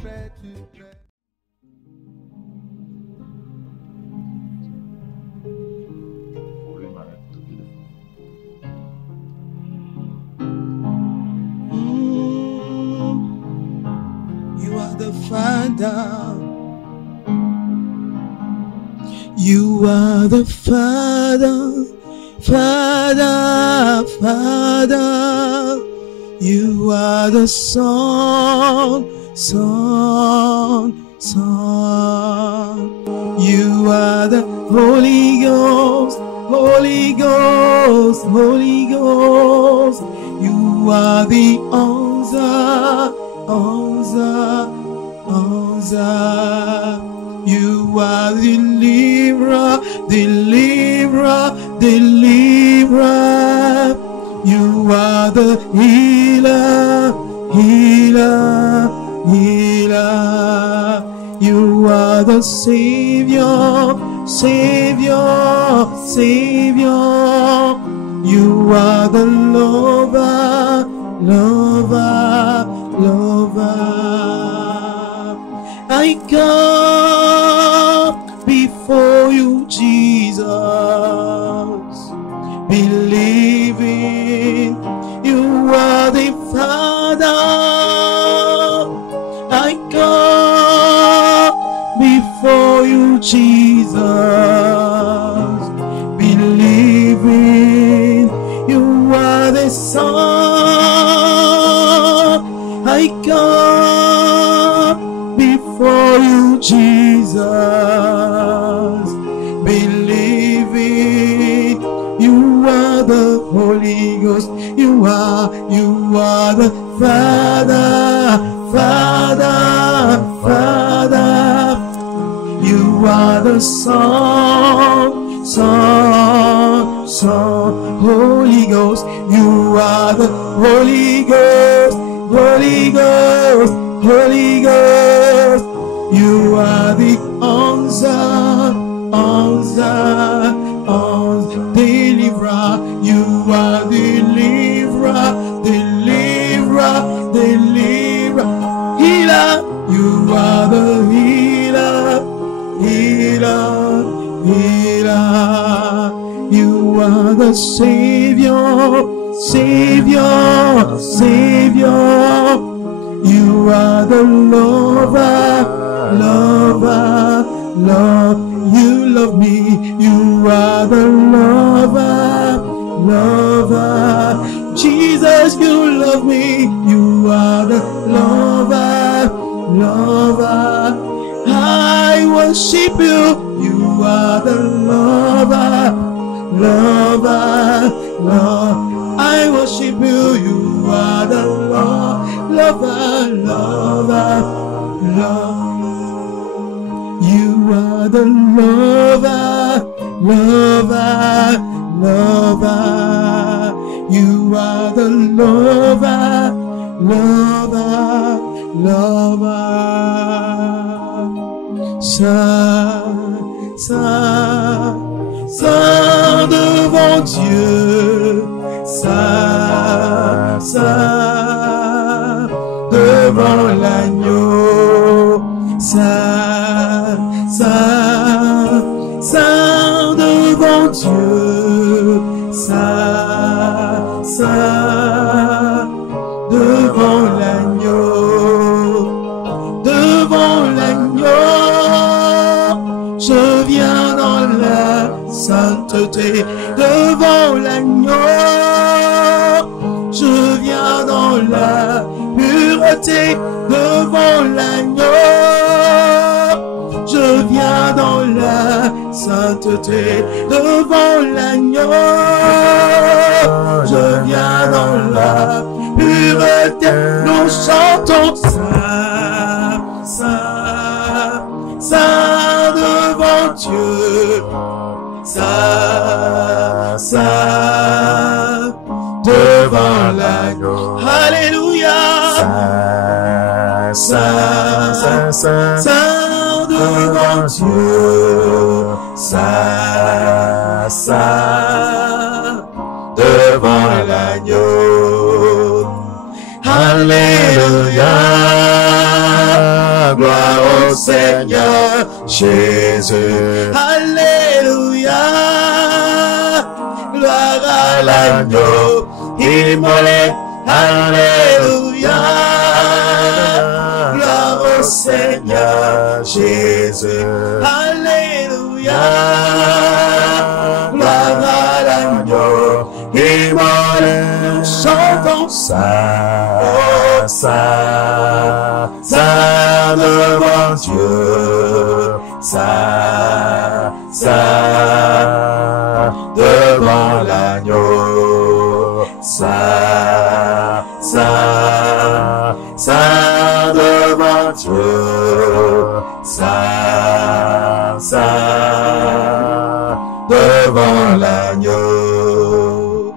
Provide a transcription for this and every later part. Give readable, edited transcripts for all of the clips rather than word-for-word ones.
You are the Father. You are the Father, Father, Father. You are the Son, Son, Son. You are the Holy Ghost, Holy Ghost, Holy Ghost. You are the answer, answer, answer. You are the deliverer, deliverer, deliverer. You are the healer, healer, healer. You are the Savior, Savior, Savior. You are the lover, lover, lover. I come before you, Jesus, believing you are the Father. I come before you, Jesus, believing you are the Son. I come before you, Jesus, believing you are the Holy Ghost. You are the Father, Father, Father. You are the Son, Son, Son, Holy Ghost. You are the Holy Ghost, Holy Ghost, Holy Ghost. You are the answer, answer, answer, deliverer. You are deliverer, deliverer, deliverer, healer. You are the healer, healer, healer. You are the Savior, Savior, Savior. You are the lover, lover, love. You love me. You are the lover, lover. Jesus, you love me. You are the lover, lover. I worship you. You are the lover, lover, love. I worship you. You are the lover, lover, love. You are the lover, lover, lover. You are the lover, lover, lover. Saint, Saint, Saint devant Dieu. Saint, Saint devant l'agneau. Saint, Saint, Saint devant Dieu. Saint, Saint devant l'agneau. Devant l'agneau, je viens dans la sainteté. Devant l'agneau, je viens dans la pureté. Devant l'agneau, je viens dans la sainteté. Devant l'agneau, je viens dans la pureté. Nous chantons Saint, Saint, Saint devant Dieu. Saint, Saint devant l'agneau. Alléluia. Saint, Saint, Saint, Saint devant Dieu. Saint, Saint devant l'agneau. Alléluia. gloire au Seigneur Jésus. Alléluia. Gloire à l'agneau immolé. Alléluia. Gloire au Seigneur Jésus. Alléluia. Gloire à l'agneau immolé. Nous chantons ça, ça, ça devant Dieu. Ça, ça, devant l'agneau. Ça, ça, ça devant Dieu. Ça, ça, devant l'agneau.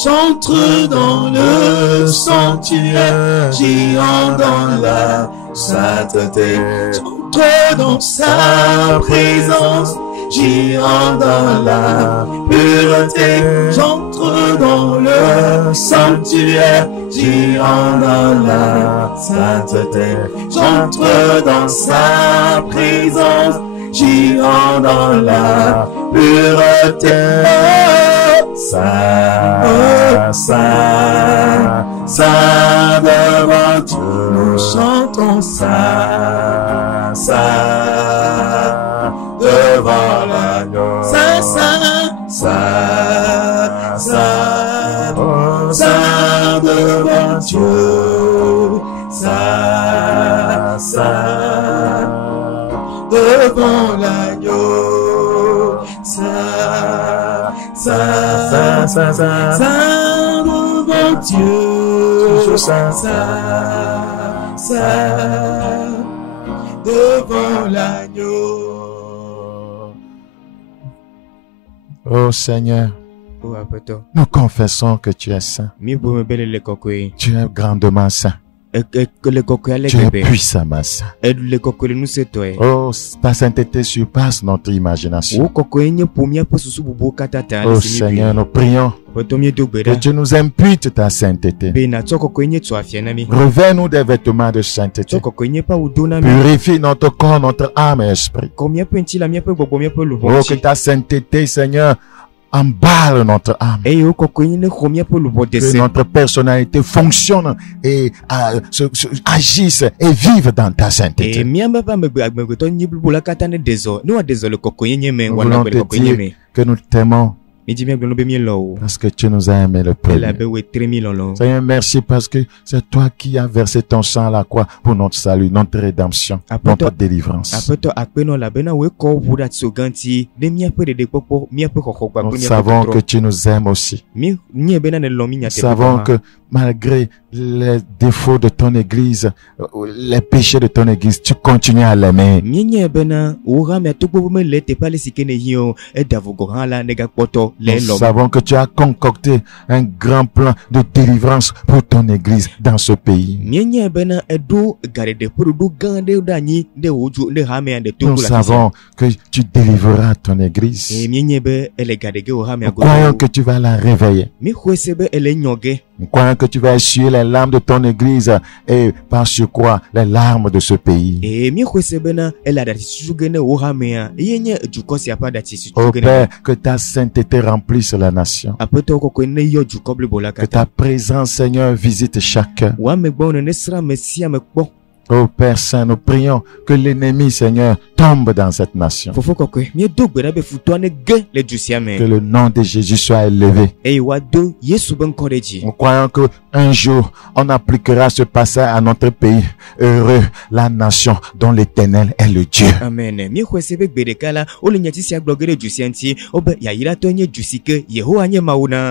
J'entre dans le sanctuaire, j'y entre dans la sainteté. J'entre dans sa présence, j'y entre dans la pureté. J'entre dans le sanctuaire, j'y entre dans la sainteté. J'entre dans sa présence, j'y entre dans la pureté. Ça, ça devant Dieu. Nous chantons ça, ça devant l'agneau. Ça, ça devant Dieu. Ça, devant l'agneau. Ça devant Dieu. Ça devant l'agneau. Oh Seigneur, nous confessons que tu es saint. Tu es grandement saint. Tu es puissamment saint. Oh, ta sainteté surpasse notre imagination. Oh Seigneur, nous prions que tu nous imputes ta sainteté. Revêt-nous des vêtements de sainteté. Purifie notre corps, notre âme et esprit. Oh, que ta sainteté, Seigneur, emballe notre âme. Que notre personnalité fonctionne et agisse et vive dans ta sainteté. Nous voulons te dire que nous t'aimons parce que tu nous as aimé le premier. Seigneur, merci parce que c'est toi qui as versé ton sang à la croix pour notre salut, notre rédemption, notre délivrance. Nous savons que tu nous aimes aussi. Nous savons que malgré les défauts de ton église, les péchés de ton église, tu continues à l'aimer. Nous savons que tu as concocté un grand plan de délivrance pour ton église dans ce pays. Nous savons que tu délivreras ton église. Nous croyons que tu vas la réveiller. Nous croyons que tu vas essuyer les larmes de ton église et par surcroît les larmes de ce pays. Oh Père, que ta sainteté remplisse la nation. Que ta présence, Seigneur, visite chacun. Oh Père Saint, nous prions que l'ennemi, Seigneur, tombe dans cette nation. Que le nom de Jésus soit élevé. Nous croyons qu'un jour, on appliquera ce passage à notre pays. Heureux la nation dont l'Éternel est le Dieu. Amen.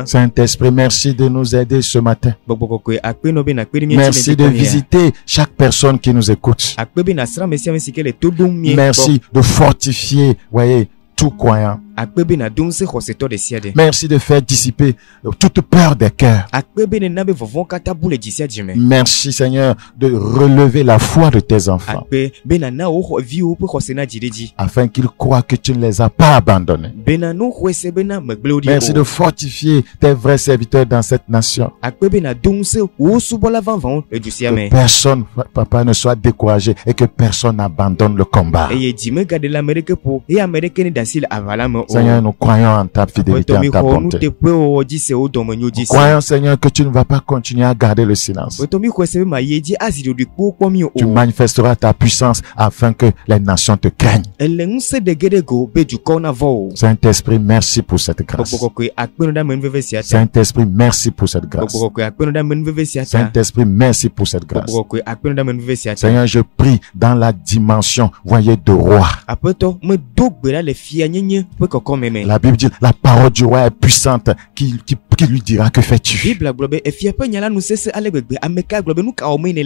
Saint-Esprit, merci de nous aider ce matin. Merci de visiter chaque personne qui nous écoute. Merci de fortifier, voyez, tout croyant. Merci de faire dissiper toute peur des cœurs. Merci Seigneur de relever la foi de tes enfants afin qu'ils croient que tu ne les as pas abandonnés. Merci de fortifier tes vrais serviteurs dans cette nation. Que personne, papa, ne soit découragé et que personne n'abandonne le combat. Seigneur, nous croyons en ta fidélité, en ta bonté. Nous croyons, Seigneur, que tu ne vas pas continuer à garder le silence. Tu manifesteras ta puissance afin que les nations te craignent. Saint-Esprit, merci pour cette grâce. Saint-Esprit, merci pour cette grâce. Saint-Esprit, merci pour cette grâce. Seigneur, je prie dans la dimension, voyez, de roi. La Bible dit, la parole du roi est puissante, qui lui dira que fais-tu.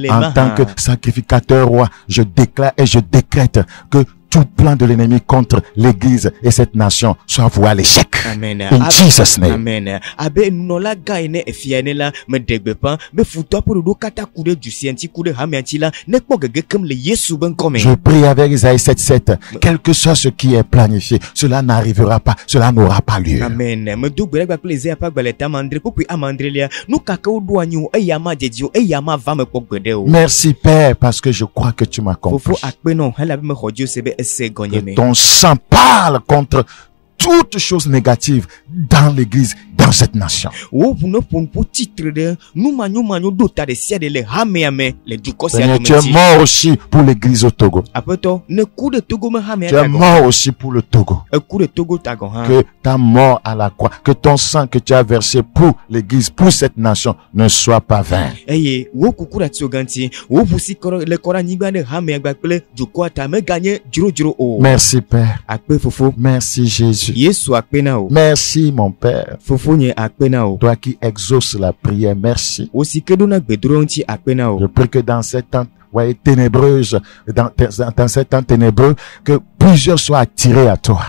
En tant que sacrificateur roi, je déclare et je décrète que tout plan de l'ennemi contre l'église et cette nation soit voué à l'échec. Amen. In Jesus' name. Amen. Abe nola gaine efianela me degbepan me futo pour do kata kude du sienti kude hamiantila ne pogege comme le Yesu ben comme. Je prie avec Isaïe 7:7, quel que soit ce qui est planifié, cela n'arrivera pas, cela n'aura pas lieu. Amen. Me do gbere gba plaisir pa gbaleta mandre ko puis amandrelia nu kaka oduanyu eyama dedio eyama va me pogbede o. Merci Père parce que je crois que tu m'as compris. Fofo akpe non hala me hodio sebe Que ton sang parle contre toute chose négative dans l'église, dans cette nation. Seigneur, tu es mort aussi pour l'église au Togo. Tu es mort aussi pour le Togo. Que ta mort à la croix, que ton sang que tu as versé pour l'église, pour cette nation, ne soit pas vain. Merci Père. Merci Jésus. Merci mon Père. Toi qui exauces la prière, merci. Je prie que dans cette temps ténébreuse, dans ces temps ténébreux, que plusieurs soient attirés à toi.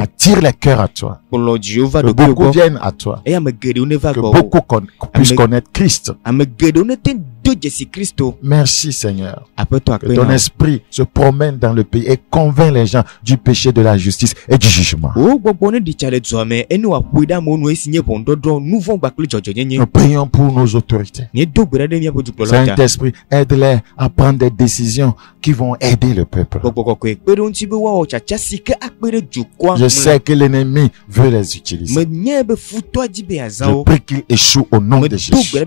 Attire les cœurs à toi. Que beaucoup viennent à toi. Que beaucoup puissent connaître Christ. Merci Seigneur. Que ton esprit se promène dans le pays et convainc les gens du péché, de la justice et du jugement. Nous prions pour nos autorités. Saint-Esprit, aide-les à prendre des décisions qui vont aider le peuple. Je sais que l'ennemi veut les utiliser. Je prie qu'ils échouent au nom de Jésus. C'est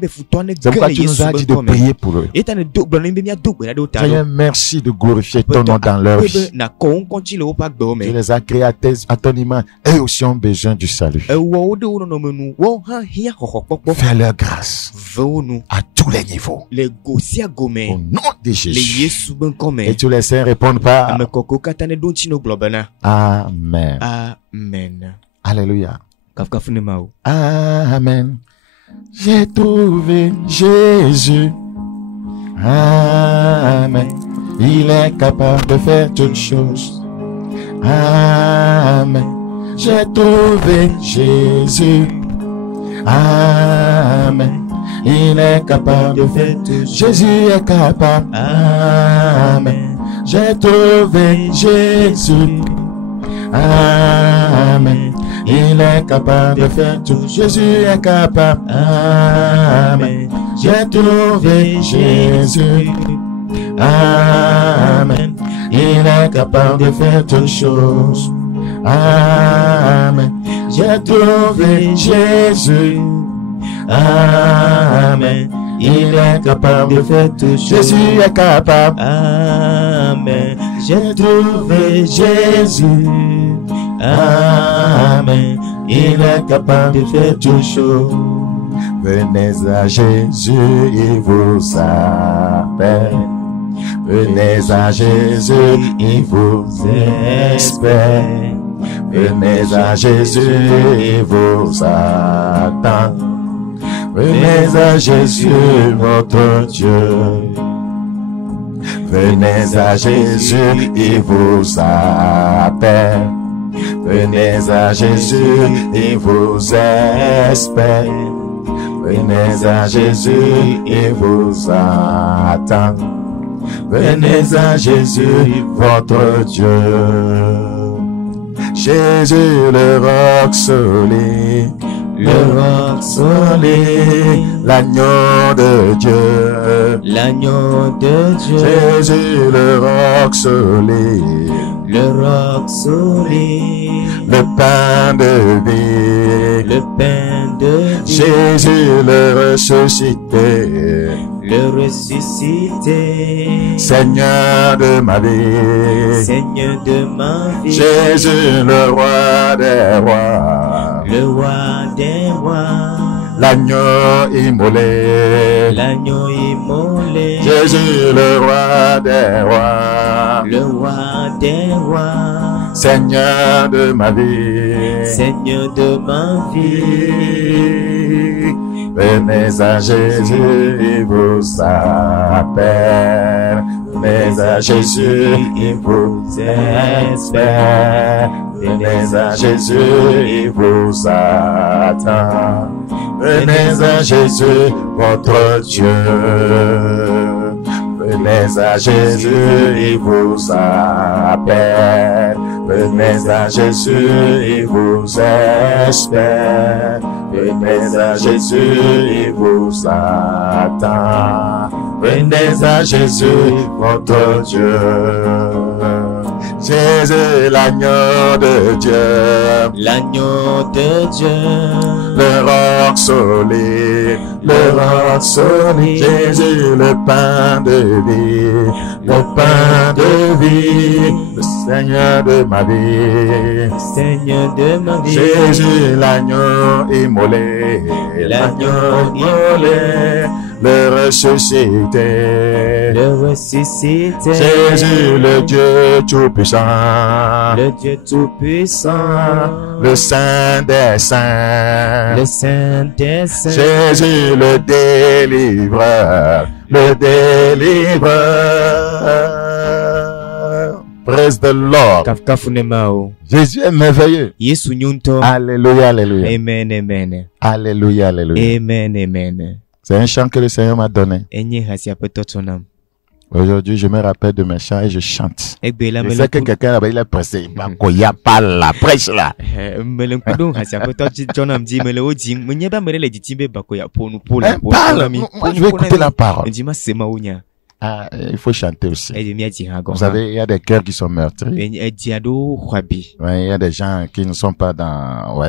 pourquoi tu nous as dit de prier pour eux. Seigneur, merci de glorifier ton nom dans leur vie. Tu les as créés à ton image. Eux aussi ont besoin du salut. Fais leur grâce à tous les niveaux. Au nom de Jésus. Et tous les saints répondent par Amen. Amen. Alléluia. Amen. J'ai trouvé Jésus. Amen. Il est capable de faire toutes choses. Amen. J'ai trouvé Jésus. Amen. Il est capable de faire tout. Jésus est capable. Amen. J'ai trouvé Jésus. Amen. Il est capable de faire tout. Jésus est capable. Amen. J'ai trouvé Jésus. Amen. Il est capable de faire toutes choses. Amen. J'ai trouvé Jésus. Amen. Il est capable de faire tout. Jésus est capable. Amen. J'ai trouvé Jésus. Amen. Il est capable de faire toutes choses. Venez à Jésus, il vous appelle. Venez à Jésus, il vous espère. Venez à Jésus, il vous attend. Venez à Jésus, votre Dieu. Venez à Jésus, il vous appelle. Venez à Jésus, il vous espère. Venez à Jésus, il vous attend. Venez à Jésus, votre Dieu. Jésus, le roc solide, l'agneau de Dieu, Jésus, le roc solide, le pain de vie, Jésus, le ressuscité, Seigneur de ma vie, Jésus, le roi des rois, l'agneau immolé, Jésus, le roi des rois, Seigneur de ma vie, venez à Jésus, il vous appelle. Venez à Jésus, il vous espère. Venez à Jésus, il vous attend. Venez à Jésus, votre Dieu. Venez à Jésus, il vous appelle. Venez à Jésus, il vous espère. Venez à Jésus, il vous attend. Venez à Jésus, votre Dieu. Jésus, l'agneau de Dieu, le roc solide, Jésus, le pain de vie, le Seigneur de ma vie, Jésus, l'agneau immolé, le ressuscité, Jésus, le Dieu tout-puissant, le Saint des saints, Jésus, le délivreur, Praise the Lord. Jésus est merveilleux. Alléluia, alléluia. Amen, amen. Alléluia, alléluia. Amen, amen. C'est un chant que le Seigneur m'a donné. Aujourd'hui, je me rappelle de mes chants et je chante. Je sais que quelqu'un là-bas, il est pressé. Il n'y a pas la presse là. Parle. Moi, je veux écouter la parole. Ah, il faut chanter aussi. Vous savez, il y a des cœurs qui sont meurtris. Ouais, il y a des gens qui ne sont pas dans,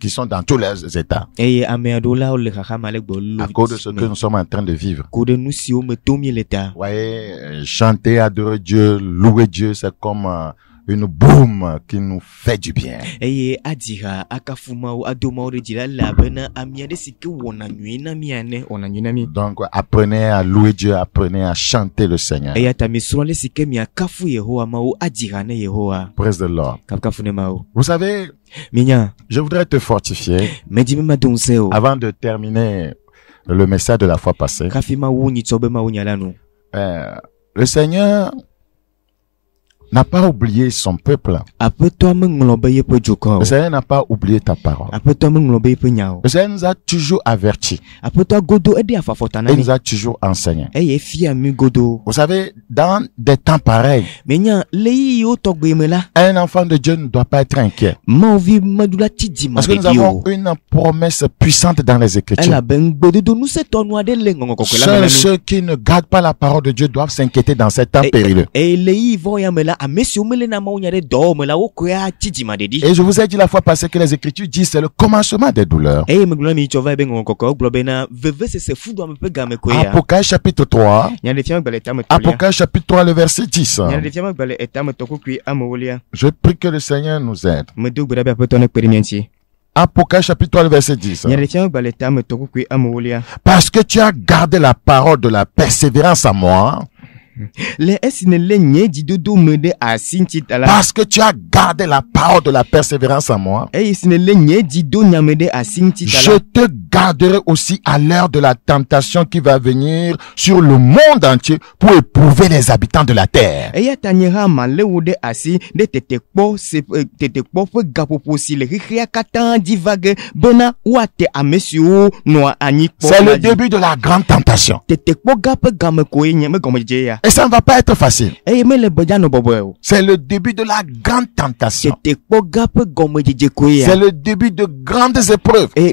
qui sont dans tous les états. À cause de ce que nous sommes en train de vivre. Chanter, adorer Dieu, louer Dieu, c'est comme une boum qui nous fait du bien. Donc, apprenez à louer Dieu, apprenez à chanter le Seigneur. Praise the Lord. Vous savez, je voudrais te fortifier avant de terminer le message de la fois passée. Le Seigneur n'a pas oublié son peuple. Le Seigneur n'a pas oublié ta parole. Le Seigneur nous a toujours avertis. Il nous a toujours enseigné. Vous savez, dans des temps pareils, un enfant de Dieu ne doit pas être inquiet. Parce que nous avons une promesse puissante dans les Écritures. Seuls ceux qui ne gardent pas la parole de Dieu doivent s'inquiéter dans ces temps périlleux. Et je vous ai dit la fois passée que les Écritures disent c'est le commencement des douleurs. Apocalypse chapitre 3. Apocalypse chapitre 3, le verset 10. Je prie que le Seigneur nous aide. Apocalypse chapitre 3, le verset 10. Parce que tu as gardé la parole de la persévérance à moi, Parce que tu as gardé la parole de la persévérance en moi, je te garderai aussi à l'heure de la tentation qui va venir sur le monde entier pour éprouver les habitants de la terre. C'est le début de la grande tentation. Et ça ne va pas être facile. C'est le début de la grande tentation. C'est le début de grandes épreuves. Mais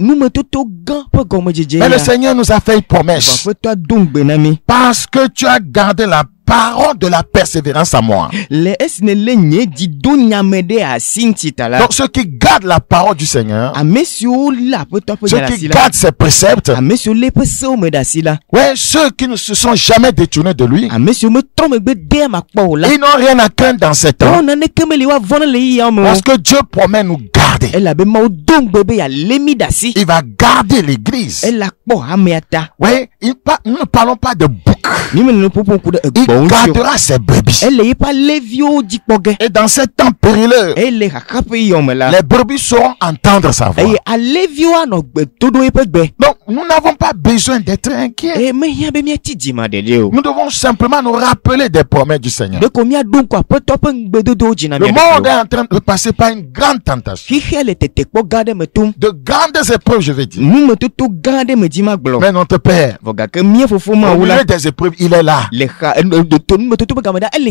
le Seigneur nous a fait une promesse. Parce que tu as gardé la parole de la persévérance à moi. Donc ceux qui gardent la parole du Seigneur, ceux qui gardent ses préceptes, ouais, ceux qui ne se sont jamais détournés de lui, ils n'ont rien à craindre dans ces temps. Parce que Dieu promet nous garder. Il va garder l'église. Ouais, nous ne parlons pas de bouc. Il gardera ses brebis. Et dans ces temps périlleux, les brebis sauront entendre sa voix. Donc, nous n'avons pas besoin d'être inquiets. Nous devons simplement nous rappeler des promesses du Seigneur. Le monde est en train de passer par une grande tentation. De grandes épreuves, je vais dire. Mais notre Père, au milieu des épreuves, il est là.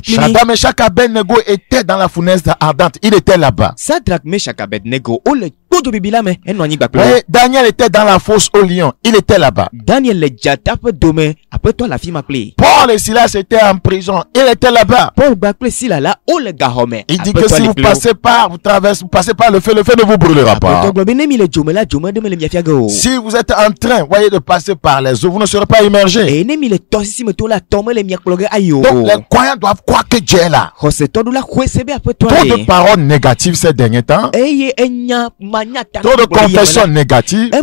Shadrach, Meshach, Abednego étaient dans la fournaise ardente. Il était là-bas. Ouais, Daniel était dans la fosse au lion. Il était là-bas. Paul et Silas étaient en prison. Il était là-bas. Il dit que si vous passez par, vous passez par le feu ne vous brûlera pas. Si vous êtes en train, voyez, de passer par les eaux, vous ne serez pas immergés. Donc les croyants doivent croire que Dieu est là. Trop de paroles négatives ces derniers temps. Trop de confessions négatives. Et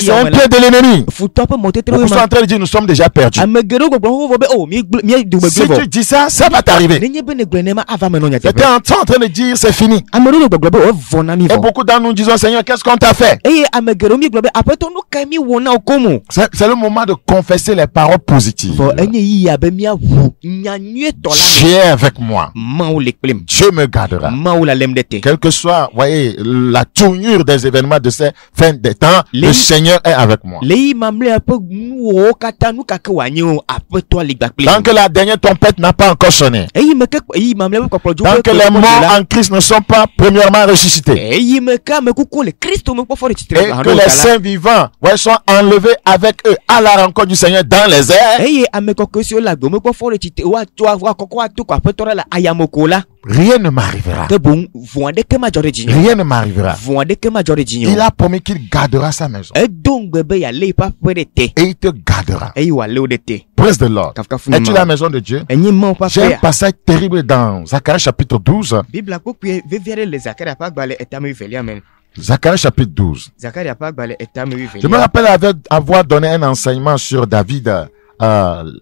c'est un pied de l'ennemi. Beaucoup sont en train de dire nous sommes déjà perdus. Si tu dis ça, ça va t'arriver. Tu es en train de dire c'est fini. Et beaucoup d'entre nous disons Seigneur, qu'est-ce qu'on t'a fait? C'est le moment de confesser les paroles positives. Dieu est avec moi. Dieu me gardera. Quelle que soit, voyez, la tournure des événements de ces fins des temps, le Seigneur est avec moi. Tant que la dernière trompette n'a pas encore sonné. Tant que les morts en Christ ne sont pas premièrement ressuscités. Et que les saints vivants, ouais, sont enlevés avec eux à la rencontre du Seigneur dans les airs. Rien ne m'arrivera. Rien ne m'arrivera. Il a promis qu'il gardera sa maison. Et il te gardera. Praise the Lord. Es-tu la maison de Dieu? J'ai un passage terrible dans Zacharie chapitre 12. Zacharie chapitre 12. Je me rappelle avoir donné un enseignement sur David,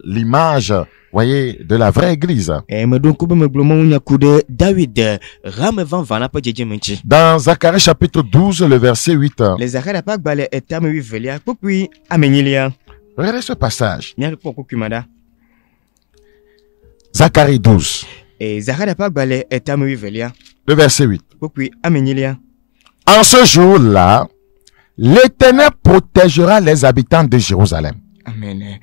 l'image, voyez, de la vraie église. Dans Zacharie chapitre 12, le verset 8. Regardez ce passage. Zacharie 12. Le verset 8. En ce jour-là, l'Éternel protégera les habitants de Jérusalem. Amen.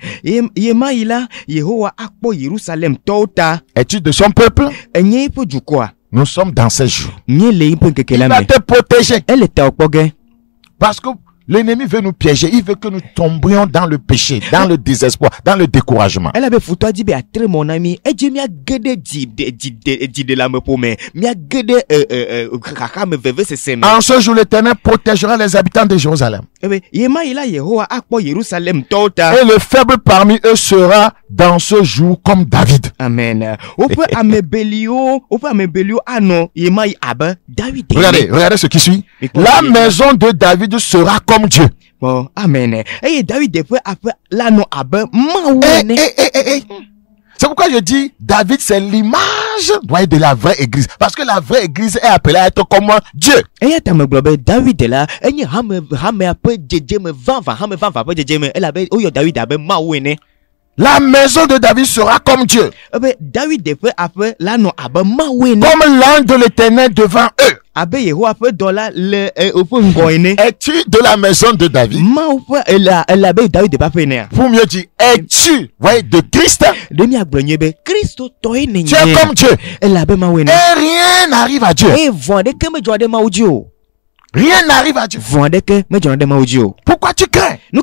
Es-tu de son peuple? Nous sommes dans ces jours. Il va te protéger. Parce que l'ennemi veut nous piéger. Il veut que nous tombions dans le péché, dans le désespoir, dans le découragement. En ce jour, l'Éternel protégera les habitants de Jérusalem. Et le faible parmi eux sera dans ce jour comme David. Amen. Regardez ce qui suit. La maison de David sera comme Dieu. Amen. C'est pourquoi je dis, David, c'est l'image de la vraie église. Parce que la vraie église est appelée à être comme Dieu. La maison de David sera comme Dieu. Comme l'ange de l'Éternel devant eux. Es-tu de la maison de David? Pour mieux dire, es-tu de Christ? Tu es comme Dieu. Et rien n'arrive à Dieu. Rien n'arrive à Dieu. Pourquoi tu crains? On ne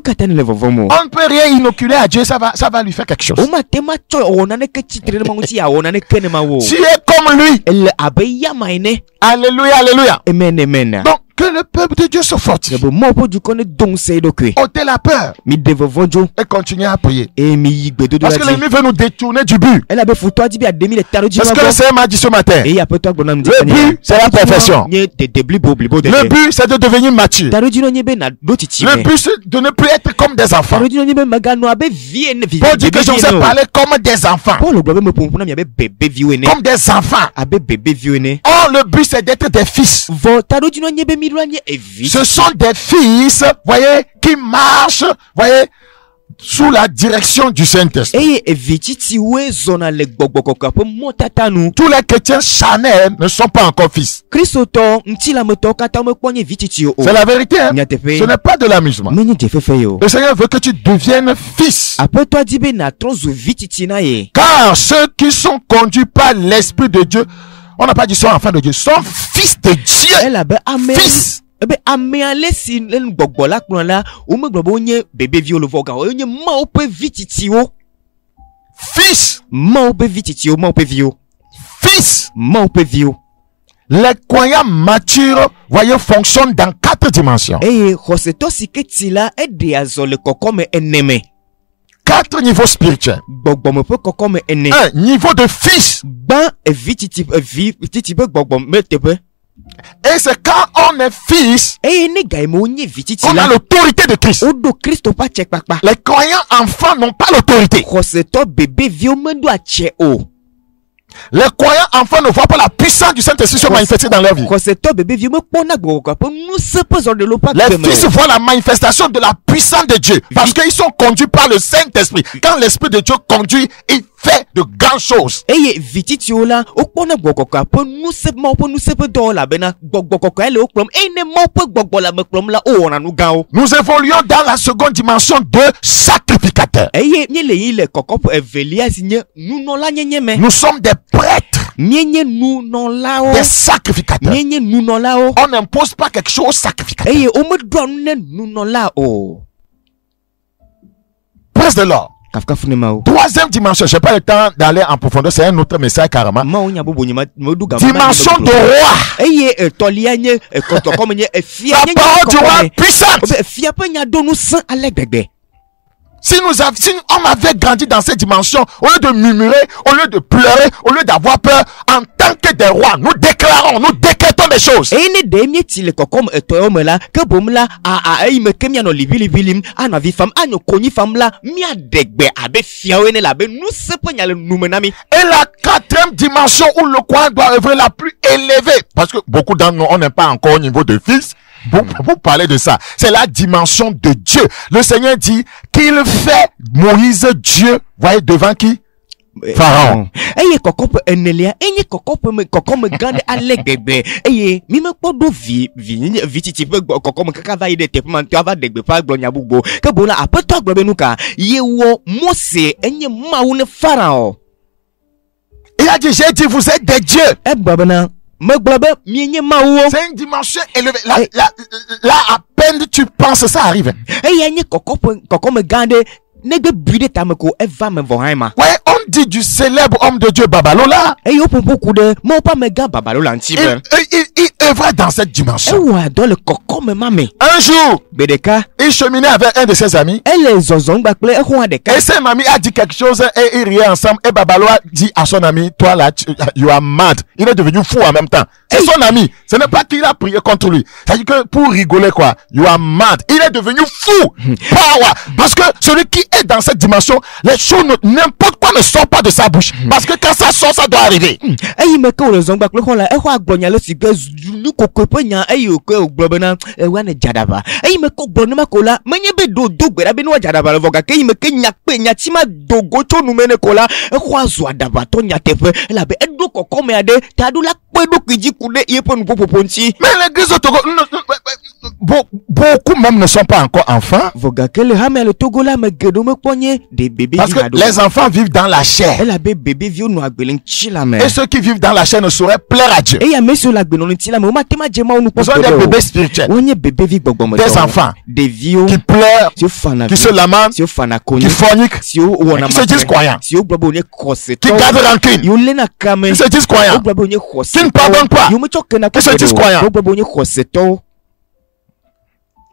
peut rien inoculer à Dieu, ça va lui faire quelque chose. Tu es comme lui. Alléluia, alléluia. Amen, amen. Donc, que le peuple de Dieu se fortifie. Ôtez la peur. Et continuez à prier. Parce que l'ennemi veut nous détourner du but. Parce que le Seigneur m'a dit ce matin. Le but, c'est la perfection. Le but, c'est de devenir mature. Le but, c'est de ne plus être comme des enfants. Paul dit que je vous ai parlé comme des enfants. Comme des enfants. Or, le but, c'est d'être des fils. Ce sont des fils, voyez, qui marchent, voyez, sous la direction du Saint-Esprit. Tous les chrétiens charnels ne sont pas encore fils. C'est la vérité, hein? Ce n'est pas de l'amusement. Le Seigneur veut que tu deviennes fils. Car ceux qui sont conduits par l'Esprit de Dieu, on n'a pas dit sont enfants de Dieu, sont fils de Dieu. Fils. Fils. Fils. Les croyants matures, voyez, fonctionnent dans 4 dimensions. 4 niveaux spirituels. 1. Niveau de fils. Et c'est quand on est fils, on a l'autorité de Christ. Les croyants enfants n'ont pas l'autorité. Les croyants enfants ne voient pas la puissance du Saint-Esprit se manifester dans leur vie. Les fils voient la manifestation de la puissance de Dieu parce qu'ils sont conduits par le Saint-Esprit. Quand l'Esprit de Dieu conduit, il fait de grandes choses. Nous évoluons dans la seconde dimension de sacrificateur. Nous sommes des prêtres, des sacrificateurs. On n'impose pas quelque chose aux sacrificateurs. Praise the Lord. Troisième dimension, je n'ai pas le temps d'aller en profondeur, c'est un autre message carrément. Dimension de roi. La parole du roi puissante. Si on avait grandi dans cette dimension, au lieu de murmurer, au lieu de pleurer, au lieu d'avoir peur, en tant que des rois, nous déclarons, nous décrétons des choses. Et la quatrième dimension où le croyant doit œuvrer la plus élevée, parce que beaucoup d'entre nous, on n'est pas encore au niveau de fils. Vous parlez de ça. C'est la dimension de Dieu. Le Seigneur dit qu'il fait Moïse Dieu. Voyez devant qui? Pharaon. Il a dit, j'ai dit, vous êtes des dieux. C'est une dimension élevée. Là, à peine tu penses, ça arrive. Ouais, on dit du célèbre homme de Dieu Babalola. Il œuvrait dans cette dimension. Un jour, il cheminait avec un de ses amis. Et ses amis a dit quelque chose et ils riaient ensemble. Et Babalola dit à son ami, toi là, you are mad. Il est devenu fou en même temps. C'est son ami. Ce n'est pas qu'il a prié contre lui. C'est-à-dire que pour rigoler quoi, you are mad. Il est devenu fou. Parce que celui qui est dans cette dimension, les choses, n'importe quoi ne sort sort pas de sa bouche. Parce que quand ça sort, ça doit arriver. Ayi me ko le zongba ko la e ho agbonya le sigbe lu kokoko nya ayi o ko globena e wa na jadaba. Ayi me ko gbonu ma ko la menye be do gbera be no jadaba le voga ke yi me ke nya pe nya ti ma dogo cho nu mene ko la e ho azu adaba to nya tefe la be e do kokko me ade ta do la pe do kiji kude ye pe nu popo nti. Mais l'église au Togo, beaucoup même ne sont pas encore enfants. Voga ke le hame le Togo la me gedo me ponye des bébés. Parce que les enfants vivent dans la chair. Elle a bébé vieux no agbelen chila me. Et ceux qui vivent dans la chair ne sauraient plaire à Dieu. Et ya monsieur la gbenon chila me o ma tema jema onu po. Ils sont des bébés spirituels. On est bébé vie gbogbo mo. Des enfants. Des vieux qui pleurent, qui se lamentent, qui forniquent, qui se disent croyants. Qui gardent rancune. Qui se disent croyants. Qui ne pardonnent pas. Qui se disent croyants.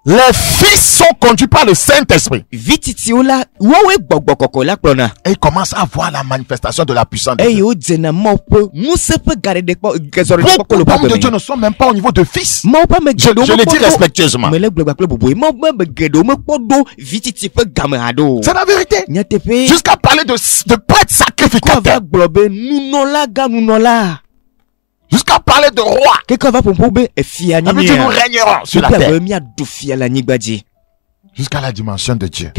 Les fils sont conduits par le Saint-Esprit. Et ils commencent à voir la manifestation de la puissance de Dieu. Beaucoup d'hommes de Dieu ne sont même pas au niveau de fils. Je le dis respectueusement. C'est la vérité. Jusqu'à parler de prêtres sacrificateurs. Jusqu'à parler de roi. Nous régnerons sur la terre. Jusqu'à la dimension de Dieu.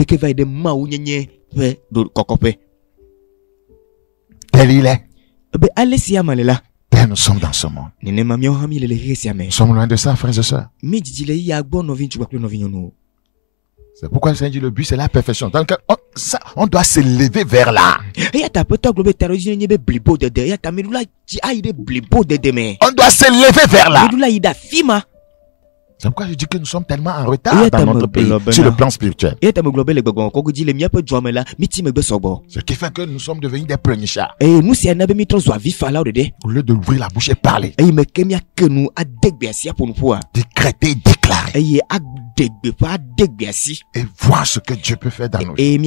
Tel il est. Tel nous sommes dans ce monde. Nous sommes loin de ça, frères et sœurs. C'est pourqumais le Seigneur dit le but c'est la perfection. Donc on doit s'élever vers là. On doit s'élever vers là. C'est pourquoi je dis que nous sommes tellement en retard dans notre pays sur le plan spirituel. Ce qui fait que nous sommes devenus des premiers chats. Au lieu de ouvrir la bouche et parler. Décréter, déclarer. Et voir ce que Dieu peut faire dans nos vies.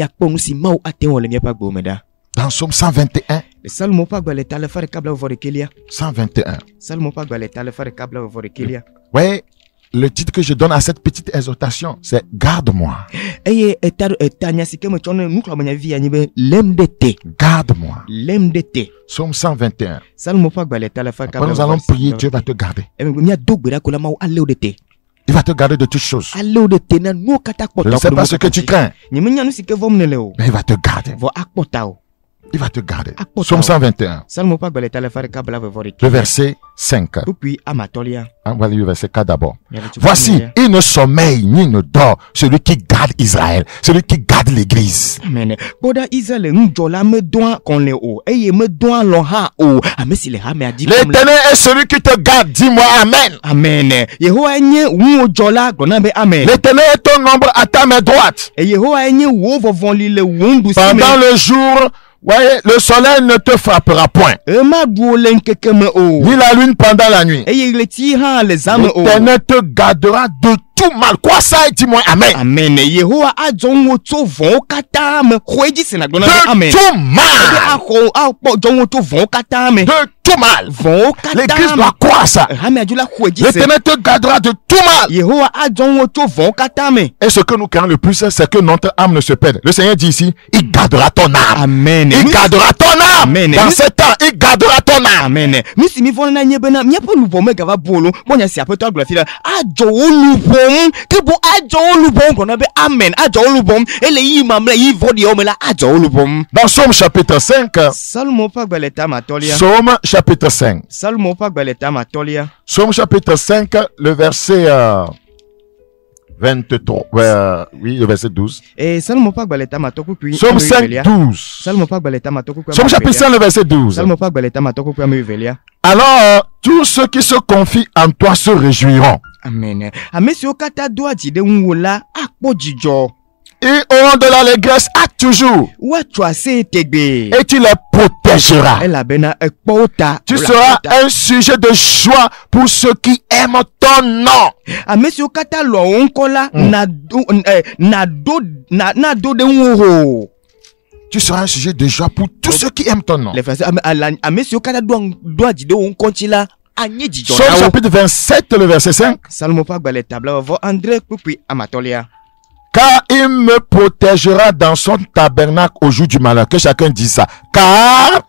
Dans Psaume 121. 121. Ouais. Le titre que je donne à cette petite exhortation, c'est garde-moi. Garde-moi. Psaume 121. Quand nous allons prier, Dieu va te garder. Il va te garder de toutes choses. Je ne sais pas ce que tu crains, mais il va te garder. Il va te garder. Psaume 121. Le verset 5. On va lire le verset 4 d'abord. Voici, il ne sommeille ni ne dort celui qui garde Israël, celui qui garde l'église. Amen. L'Éternel est celui qui te garde. Dis-moi Amen. Amen. L'Éternel est ton ombre à ta main droite. Pendant le jour, voyez, le soleil ne te frappera point, ni la lune pendant la nuit. L'Éternel te gardera de tout mal. Quoi ça? Dis-moi Amen. Amen. De tout mal. L'église doit croire ça. L'Éternel te gardera de tout mal. Et ce que nous craignons le plus, c'est que notre âme ne se perde. Le Seigneur dit ici, il gardera ton âme. Amen. Il gardera ton âme. Amen. Dans ce temps, il gardera ton âme. Amen. Dans Psaume chapitre 5. Psaume chapitre 5. Psaume chapitre 5, le verset 23. Oui, le verset 12. Psaume 5, 12. Psaume chapitre 5, le verset 12. Alors, tous ceux qui se confient en toi se réjouiront. Amen. Ils auront de l'allégresse à toujours. Et tu les protégeras. Tu seras un sujet de joie pour ceux qui aiment ton nom. Tu seras un sujet de joie pour tous ceux qui aiment ton nom. Psaume chapitre 27, le verset 5. Car il me protégera dans son tabernacle au jour du malheur. Que chacun dise ça. Car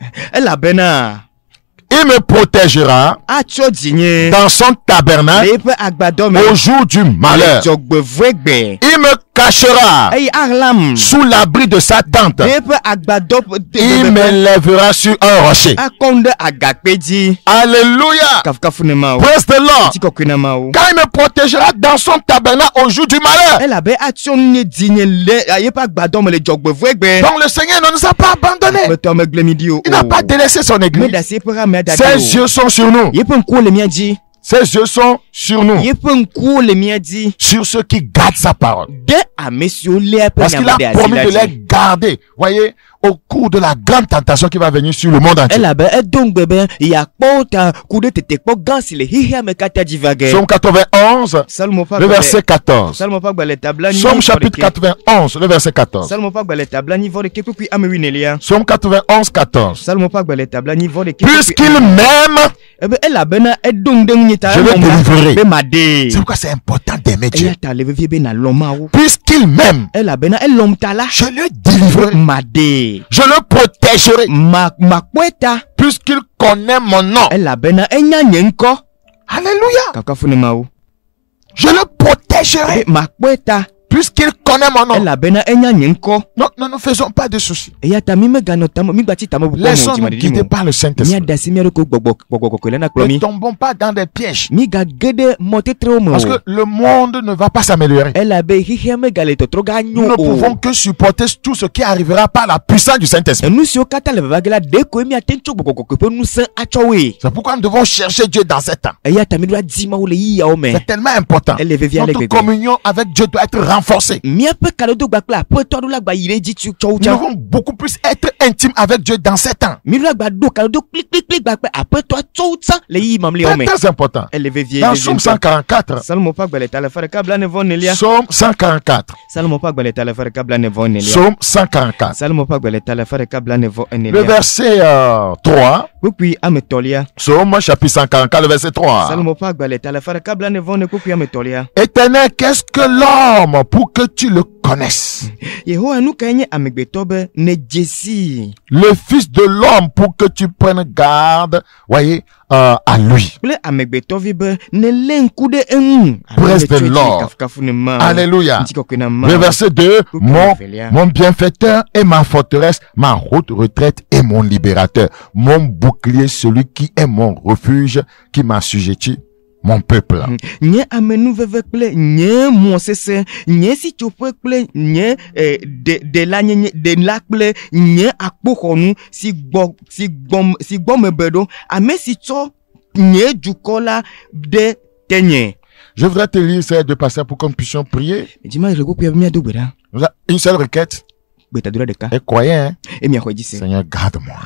il me protégera dans son tabernacle au jour du malheur. Il me cachera sous l'abri de sa tente. Il m'élèvera sur un rocher. Alléluia. Praise the Lord. Quand il me protégera dans son tabernacle au jour du malheur. Donc le Seigneur ne nous a pas abandonnés. Il n'a pas délaissé son église. Ses yeux sont sur nous. Ses yeux sont sur nous. Sur ceux qui gardent sa parole. Parce qu'il a promis de les garder. Voyez, au cours de la grande tentation qui va venir sur le monde entier. Psaume 91, le verset 14. Psaume chapitre 91, le verset 14. Psaume 91, 14. Puisqu'il m'aime, je le délivrerai. C'est pourquoi c'est important d'aimer Dieu. Puisqu'il m'aime, je le délivrerai. Je le protégerai. Puisqu'il connaît mon nom. Alléluia. Je le protégerai. Puisqu'il connaît mon nom. Non, ne nous faisons pas de soucis. Laissons-nous guider par le Saint-Esprit. Ne tombons pas dans des pièges. Parce que le monde ne va pas s'améliorer. Nous ne pouvons que supporter tout ce qui arrivera par la puissance du Saint-Esprit. C'est pourquoi nous devons chercher Dieu dans ces temps. C'est tellement important. Notre communion avec Dieu doit être renforcée. Nous devons beaucoup plus être intimes avec Dieu dans ces temps. C'est très important. Dans Psaume 144. Psaume 144. Psaume 144. Le verset 3. Psaume chapitre 144, le verset 3. Éternel, qu'est-ce que l'homme pour que tu le connaisses? Le Fils de l'homme pour que tu prennes garde, voyez, à lui. Praise the Lord. Alléluia. Le verset 2. Mon bienfaiteur est ma forteresse, ma haute retraite est mon libérateur, mon bouclier, celui qui est mon refuge, qui m'a assujetti mon peuple. Je voudrais te lire ces deux passages pour que nous puissions prier. Une seule requête. Et croyez, hein? Seigneur, garde-moi.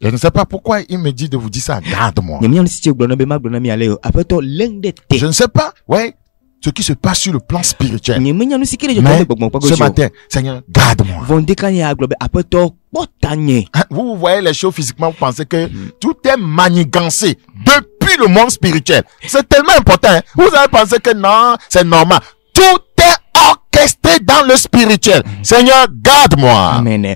Je ne sais pas pourquoi il me dit de vous dire ça, garde-moi. Je ne sais pas, ouais, ce qui se passe sur le plan spirituel. Mais ce matin, Seigneur, garde-moi. Vous voyez les choses physiquement, vous pensez que tout est manigancé depuis le monde spirituel. C'est tellement important. Hein? Vous avez pensé que non, c'est normal. Tout est orchestré dans le spirituel. Seigneur, garde-moi. Amen.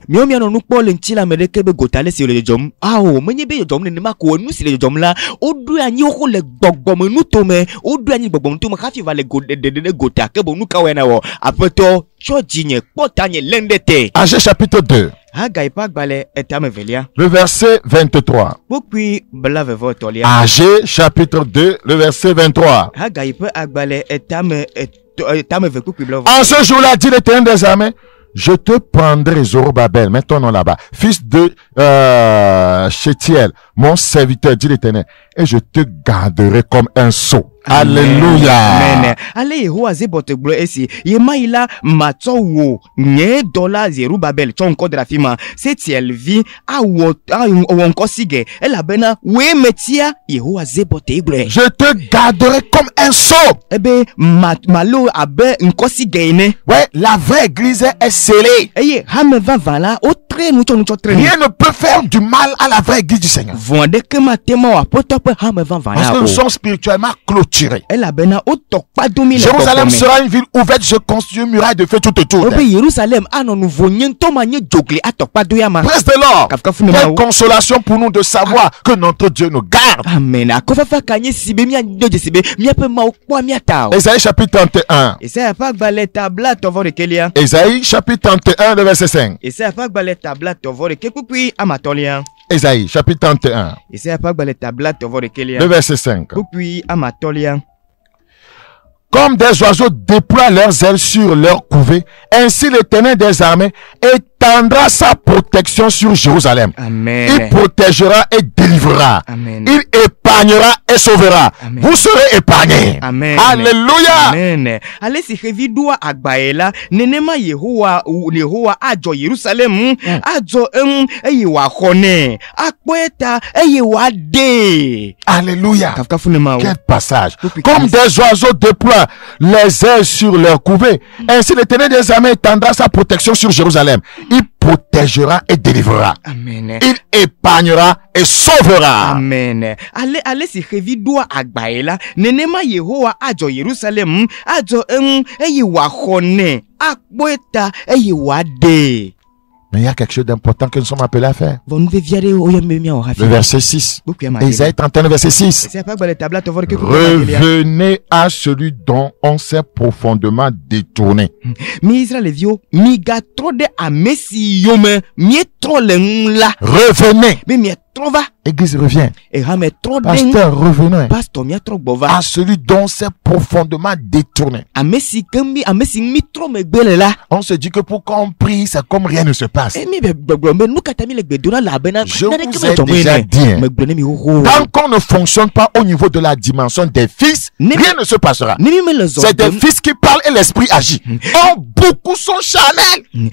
Agé chapitre 2. Le verset 23. Agé chapitre 2, le verset 23. En ce jour-là, dit l'Éternel des armées, je te prendrai, Zorobabel, mets ton nom là-bas, fils de Chétiel, mon serviteur, dit l'Éternel, et je te garderai comme un sceau. Alléluia. Amen. Allez, je te garderai comme un sceau. Ouais, la vraie église est scellée. Rien ne peut faire du mal à la vraie église du Seigneur. Parce que nous sommes spirituellement clôturés. Jérusalem sera une ville ouverte. Je construis une muraille de feu tout autour. Praise the Lord. Quelle consolation pour nous de savoir que notre Dieu nous garde. Amen. Ésaïe chapitre 31. Ésaïe chapitre 31, le verset 5. Ésaïe chapitre 31. Le verset 5. Comme des oiseaux déploient leurs ailes sur leur couvée, ainsi l'Éternel des armées étendra sa protection sur Jérusalem. Amen. Il protégera et délivrera. Amen. Il épargnera et sauvera. Amen. Vous serez épargnés. Amen. Alléluia. Amen. Allez si revidua agbaela nenema Yehowa ajo Jerusalem ajo eyewa khone akpoeta eyewa de. Alléluia. Quel passage. Comme des oiseaux déploient les ailes sur leur couvée, ainsi l'Éternel des armées étendra sa protection sur Jérusalem. Il protégera et délivrera. Amen. Il épargnera et sauvera. Amen. Allez si revidua agbaela nenema Yehowa ajo Jerusalem ajo eyewa khone akpoeta eyewa de. Mais il y a quelque chose d'important que nous sommes appelés à faire. Le verset 6. Ésaïe 31, verset 6. Revenez à celui dont on s'est profondément détourné. Revenez. Église revient. Pasteur, revenez à celui dont s'est profondément détourné. On se dit que pour qu'on prie, c'est comme rien ne se passe. Je vous ai déjà dit, tant qu'on ne fonctionne pas au niveau de la dimension des fils, rien ne se passera. C'est des fils qui parlent et l'esprit agit. Oh, beaucoup sont charnels. Il n'y a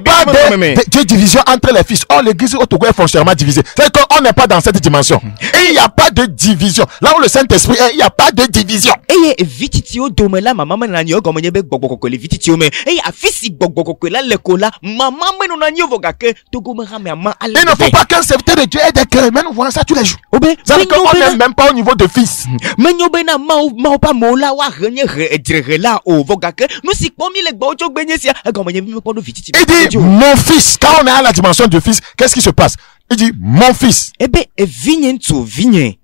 pas de division entre les fils. Oh, l'église au Togo est foncièrement divisée. C'est qu'on n'est pas dans cette dimension. Et il n'y a pas de division. Là où le Saint-Esprit est, il n'y a pas de division. Il ne faut pas qu'un serviteur de Dieu ait des cœurs. Mais nous voyons ça tous les jours. C'est-à-dire qu'on n'est même pas au niveau de fils. Il dit mon fils. Quand on est à la dimension du fils, qu'est-ce qui se passe? Il dit mon fils.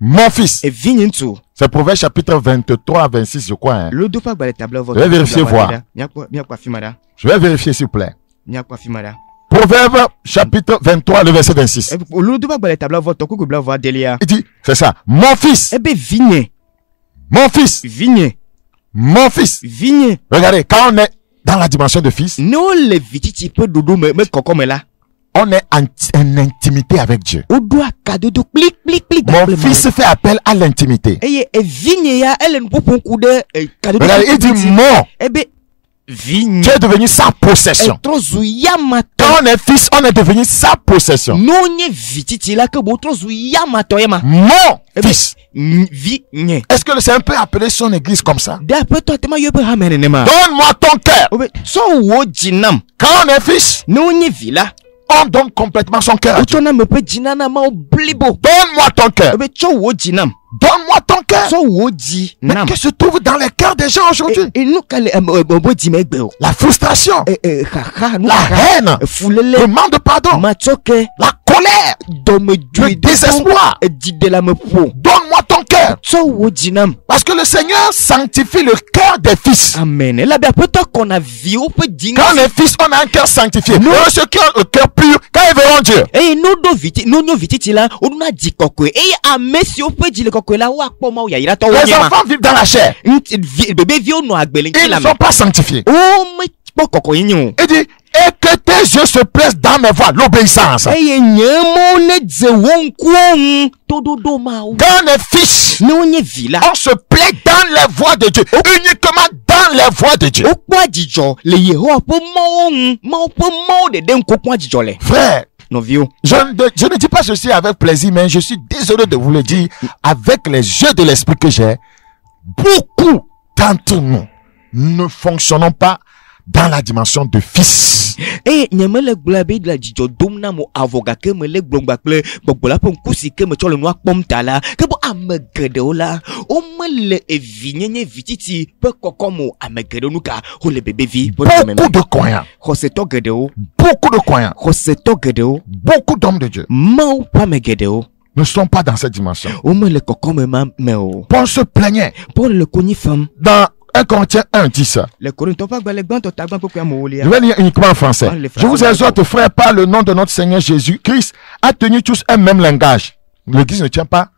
Mon fils. C'est Proverbe chapitre 23 à 26, je crois. Hein. Je vais vérifier voir. Je vais vérifier s'il vous plaît. Proverbe chapitre 23, le verset 26. Il dit, c'est ça. Mon fils. Mon fils. Mon fils. Regardez, quand on est dans la dimension de fils, on est en intimité avec Dieu. Mon fils fait appel à l'intimité. Regardez, il dit mon. Tu es devenu sa possession. Quand on est fils, on est devenu sa possession. Mon fils. Est-ce que le Seigneur peut appeler son église comme ça? Donne-moi ton cœur. Quand on est fils, on donne complètement son cœur à Dieu. Donne-moi ton cœur. Donne-moi ton cœur. Mais qu'est-ce qui se trouve dans les cœurs des gens aujourd'hui? La frustration, la haine, le manque de pardon, la colère, le désespoir. Donne-moi ton cœur. Parce que le Seigneur sanctifie le cœur des fils. Amen. Quand on est fils, on a un cœur sanctifié. Et ceux qui ont le cœur pur, quand ils verront Dieu, les enfants vivent dans la chair. Ils ne sont pas sanctifiés. Il dit, et que tes yeux se plaisent dans mes voies, l'obéissance. Quand on est fils, on se plaît dans les voies de Dieu, uniquement dans les voies de Dieu. Frère, je ne dis pas ceci avec plaisir, mais je suis désolé de vous le dire, avec les yeux de l'esprit que j'ai, beaucoup d'entre nous ne fonctionnons pas dans la dimension de fils. Et nyamele glabe de la dijo domna mo avocat que me le glomba ple bobola pon kusi que me cholo noa pomtala que bo amegedola o me le evinyenye vititi pe kokomo amegedonuka o le bébé vi beaucoup de croyants, Joseto gedeo beaucoup de croyants, Joseto gedeo beaucoup d'hommes de Dieu mau pa megedeo ne sont pas dans cette dimension. o me le kokome ma meo Paul se plaignait pour le koni femme dans 1 Corinthiens 1, 10. le Corinthien pas gba le gban to tagban pe kwa mo Je vais lire uniquement en français. Je vous exhorte, frères, par le nom de notre Seigneur Jésus-Christ, à tenir tous un même langage. L'Église ne tient pas,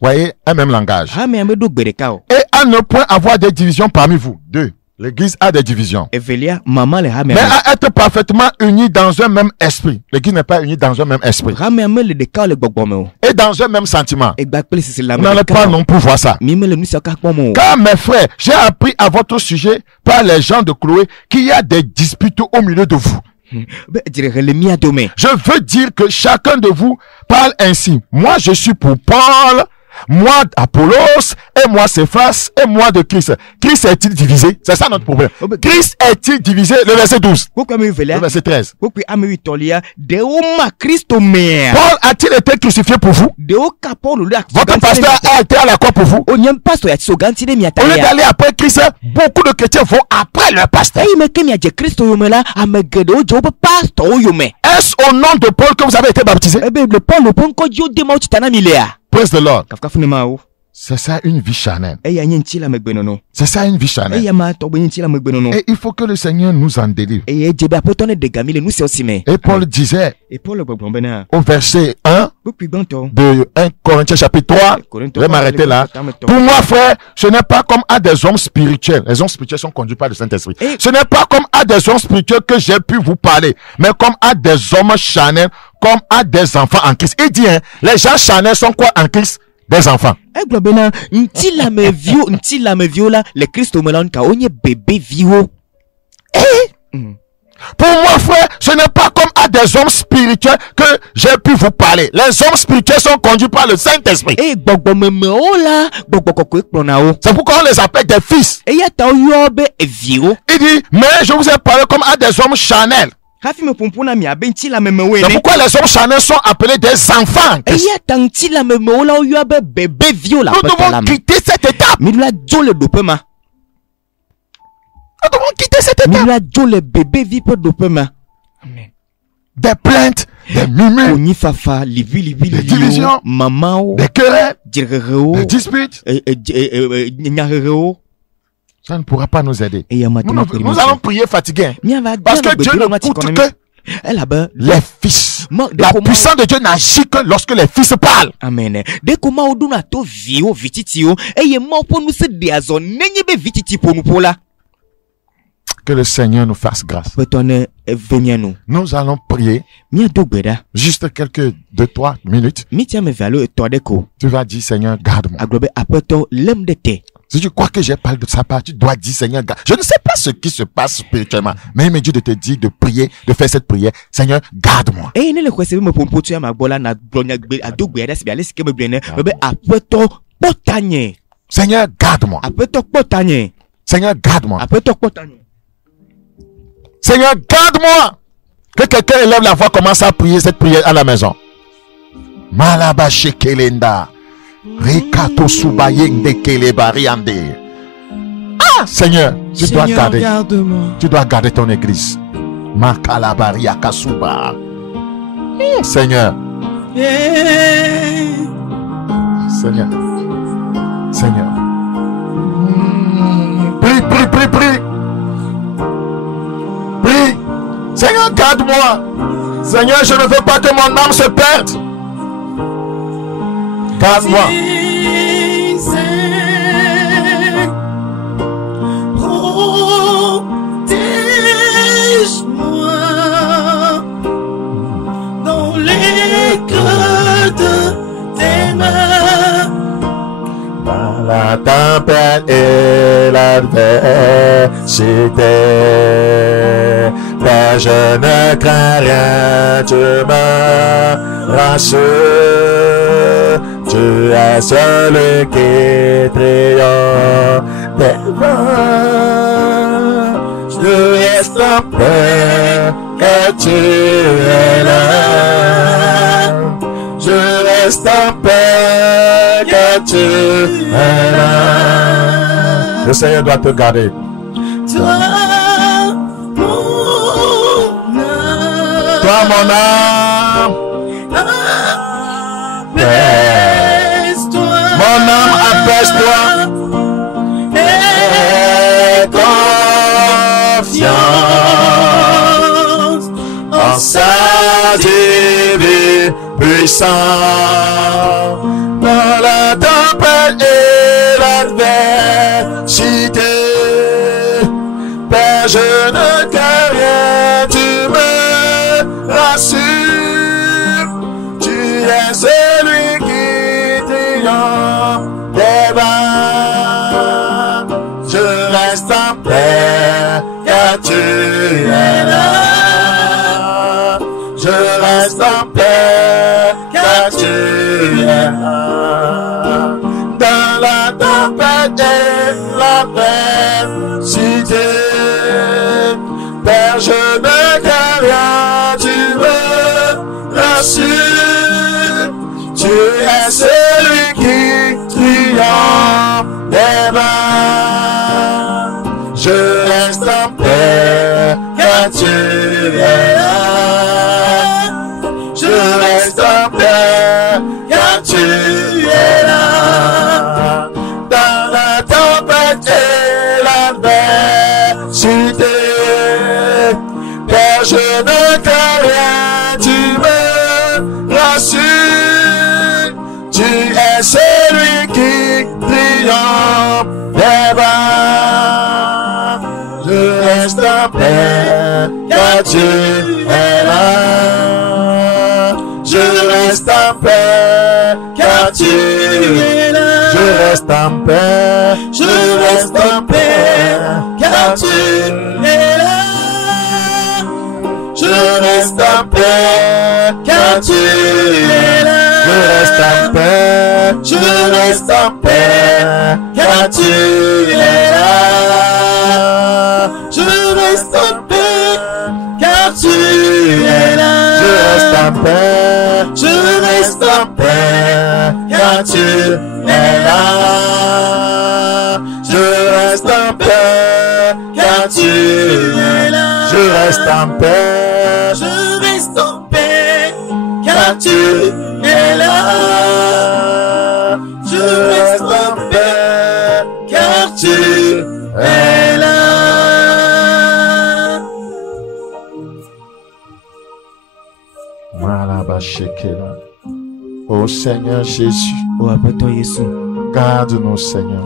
voyez, un même langage. ha me amedo gbereka o Et à ne point avoir des divisions parmi vous. 2. L'Église a des divisions. evelia maman le ha me Mais à être parfaitement unis dans un même esprit. L'Église n'est pas unie dans un même esprit. ha me le de ka le gbogbo me o Et dans un même sentiment. e gba pele sisi la Vous n'allez pas non plus voir ça. mi me le nusa ka pomo Car mes frères, j'ai appris à votre sujet par les gens de Chloé qu'il y a des disputes au milieu de vous. be dire le mi adome Je veux dire que chacun de vous parle ainsi. Moi, je suis pour Paul, moi Apollos, et moi Céphas, et moi de Christ. Christ est-il divisé? C'est ça notre problème. Christ est-il divisé? Le verset 12. pourquoi me Le velia verset 13. pourquoi ame tolia de o ma Christo me Paul a-t-il été crucifié pour vous? de o ka Paul le Votre pasteur a été à la croix pour vous? o nyam pastor ya so ganti de mi Au lieu ataya d'aller après Christ, beaucoup de chrétiens vont après leur pasteur. e me ke mi aje Christo yo me la ame gede o je o pastor yo me Est-ce au nom de Paul que vous avez été baptisé? e be le Paul le pon ko jo de ma tana mi lea Praise the Lord. kafka fune ma o C'est ça une vie charnelle. e ya nyi la me gbe no C'est ça une vie e charnelle. ya ma to nyi la me gbe no Et il faut que le Seigneur nous en délivre. e ye je be apotone de gamile nu se osime Et Paul disait e Paul gbogbo bena au verset 1 pourquoi banto de 1 Corinthiens chapitre 3, je vais m'arrêter là. Pour moi, frère, ce n'est pas comme à des hommes spirituels. Les hommes spirituels sont conduits par le Saint-Esprit. Ce n'est pas comme à des hommes spirituels que j'ai pu vous parler, mais comme à des hommes charnels, comme à des enfants en Christ. Il dit, hein, les gens charnels sont quoi en Christ? Des enfants. e glo bena nti la me vio la le Christo me lan ka onye bébé vio Pour moi, frère, ce n'est pas comme à des hommes spirituels que j'ai pu vous parler. Les hommes spirituels sont conduits par le Saint-Esprit. e gbogbo me o la gbogbo koko ekpro na o C'est pourquoi on les appelle des fils. e ya ta o yo be vio Il dit, mais je vous ai parlé comme à des hommes charnels. hafi me pompona mi abe nti la me we C'est ne pourquoi les hommes charnels sont appelés des enfants. e ya ta nti la me o la o yo be bébé vio la Nous peta la devons quitter cette étape. mi la jo le dopema Nous devons quitter cette mi étape. la jo le bébé vi pe dopema amen Des plaintes, des murmures, oni fafa livi des divisions, mama o des querelles, jirere o des disputes. nyarere o Ça ne pourra pas nous aider. e ya Nous, matema nous allons prier fatigués. Parce que Dieu ne coûte que elle a be les fils. Ma- La comment- puissance de Dieu n'agit que lorsque les fils parlent. amen de ko ma odu na to vio vititi o eye ma po nu se de azo nenye be vititi po nu pola Que le Seigneur nous fasse grâce. petone venienu Nous allons prier mi dogbeda juste quelques 2-3 minutes. mi tia me valo to de ko Tu vas dire, Seigneur, garde-moi. aglobe apeto lem de te Si tu crois que j'ai parlé de sa part, tu dois dire, Seigneur, garde. Je ne sais pas ce qui se passe spirituellement, mais il me dit de te dire, de prier, de faire cette prière. Seigneur, garde-moi. e ne le kwese me pompo tu ma gbola na blonya gbe adogbe da se bi ale sike me blene be apeto potanye Seigneur, garde-moi. apeto potanye Seigneur, garde-moi. apeto potanye Seigneur, garde-moi. Que quelqu'un élève la voix, commence à prier cette prière à la maison. Malabache kelenda. Rikato subayende kelebariande. Ah, Seigneur, tu dois garder. garde-moi Tu dois garder ton église. Makalabari akasuba. Seigneur. Seigneur. Seigneur. Prie, prie, prie, prie. Prie. Seigneur, garde-moi. Seigneur, je ne veux pas que mon âme se perde. Garde-moi. Protège-moi dans les creux de tes mains. Dans la tempête et l'adversité, mais je ne crains rien, tu me rassures. Tu es celui qui triomphe devant. en paix, car tu es là. Je reste en paix, car tu es là. Le Seigneur doit te garder. Toi, mon âme, apaise-toi. Mon âme, apaise-toi. Aie confiance en sa divine puissance. Dans la tempête et l'adversité, Père, je ne crains rien, tu me rassures. Tu es celui qui triomphe des bas. Je reste en paix, car tu es là. Je reste en paix, car tu es là. Dans la tempête et l'adversité, Père, je ne crains rien, tu me rassures. Tu es celui qui triomphe des bas. Je reste en paix, car tu es là. Je reste en paix, car tu es là. Dans la tempête et l'adversité, Père, je ne crains rien, tu me rassures. Tu es celui qui triomphe des bas. Je reste en paix, car tu es là. Je reste en paix, car tu es là. Je reste en paix, Je reste en paix, car tu es là. Je reste en paix, car tu es là. je reste en paix. Je reste en paix, car tu es là. Je reste en paix, car tu es là. Je reste en paix. Je reste en paix, car tu es là. Je reste en paix, Car tu es là. je reste en paix. Je reste en paix, car tu es là. Je reste en paix, car tu es là. Voilà, bah, shekela. Oh Seigneur Jésus, O apeto Yesu. garde-nous Seigneur.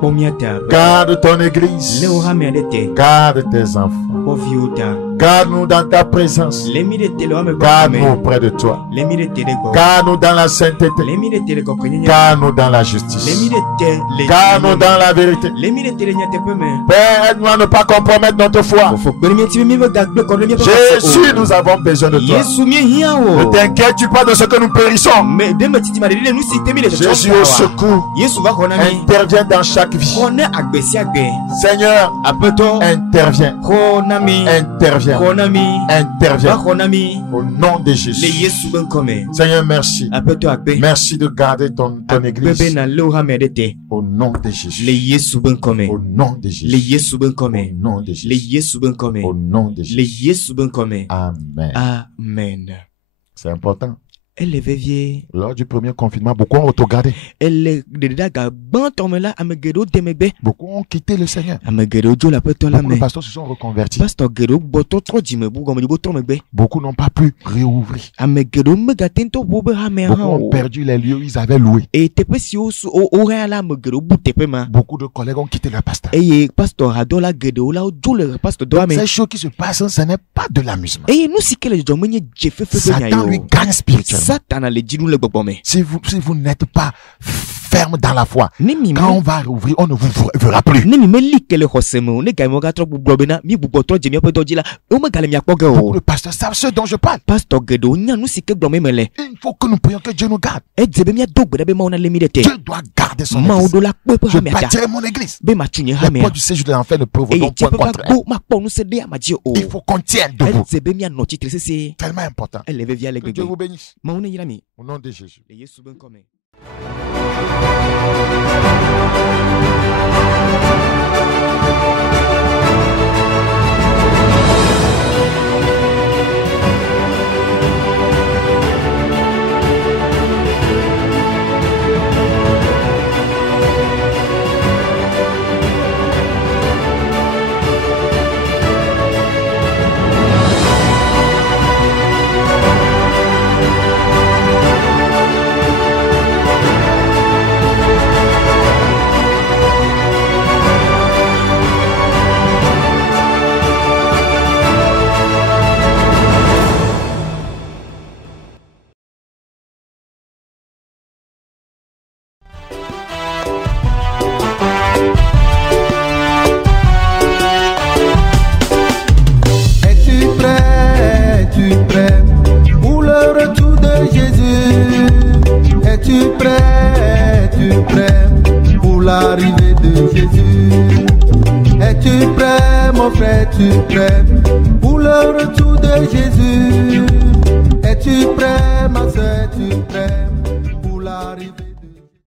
Pomiata. Garde ton église. Le ohame adete. Garde tes enfants. Poviuta. Garde-nous dans ta présence. Lemi de tele ame Garde-nous auprès de toi. Lemi de tele go. Garde-nous dans la sainteté. Lemi de tele go konyanya. Garde-nous dans la Lemi justice. de te le. Garde-nous dans la vérité. Lemi de tele nyate peme. Père, aide-nous à ne pas compromettre notre foi. Faut permis tu mi ga gbe ko lemi. Jésus, nous avons besoin de toi. Yesu mi hia Ne o. t'inquiète pas de ce que nous périssons. Mais de me titi mari nous si temi de Jésus au secours. Yesu va konami. Interviens dans chaque vie. Kone agbesi agbe. Seigneur, Apeto. interviens. Konami. Interviens. Konami. Interviens. Konami. Au nom de Le Jésus. Yesu ben kome. Seigneur, merci. Apeto agbe. Merci de garder ton Bebe église. na le ohame adete. Au nom de Le Jésus. Yesu ben kome. Au nom de Le Jésus. Yesu ben Au kome. nom de Le Jésus. Yesu ben kome. Au nom de Le Jésus. Yesu ben kome. Amen. Amen. C'est important. Elle est vieille. Lors du premier confinement, beaucoup ont autogardé. Elle est de daga ban tomela amegero demegbe. Beaucoup ont quitté le Seigneur. Amegero jo la peto la Beaucoup de me. pasteurs se sont reconvertis. Pastor gero boto tro jime bu gomo bo tromegbe. Beaucoup n'ont pas pu réouvrir. Amegero mega tento bo be ha me Beaucoup ha ont o. perdu les lieux où ils avaient loué. Et tepe si o su o ha la amegero bu tepe ma. Beaucoup de collègues ont quitté leur pasteur. Eye pastor adola gedo la o jo le pastor do ame. Ces choses qui se passent, ce n'est pas de l'amusement. Eye nous si kele jo menye jefe fe be nya Satan lui yo. gagne spirituellement. Satan a le jinu le gbogbo me. Si vous n'êtes pas ferme dans la foi. Quand on va rouvrir, on ne vous verra plus. Pour le pasteur, savent ce dont je parle. Il faut que nous prions que Dieu nous garde. Dieu doit garder son église. Je bâtirai mon église. Les portes du séjour de l'enfer ne peuvent donc point contre elle. Il faut qu'on tienne debout. Tellement important. Que Dieu vous bénisse. Au nom de Jésus. Es-tu prêt pour le retour de Jésus? Es-tu prêt pour l'arrivée de Jésus? Es-tu prêt, mon frère? Es-tu prêt pour le retour de Jésus? Es-tu prêt, ma soeur? Es-tu prêt?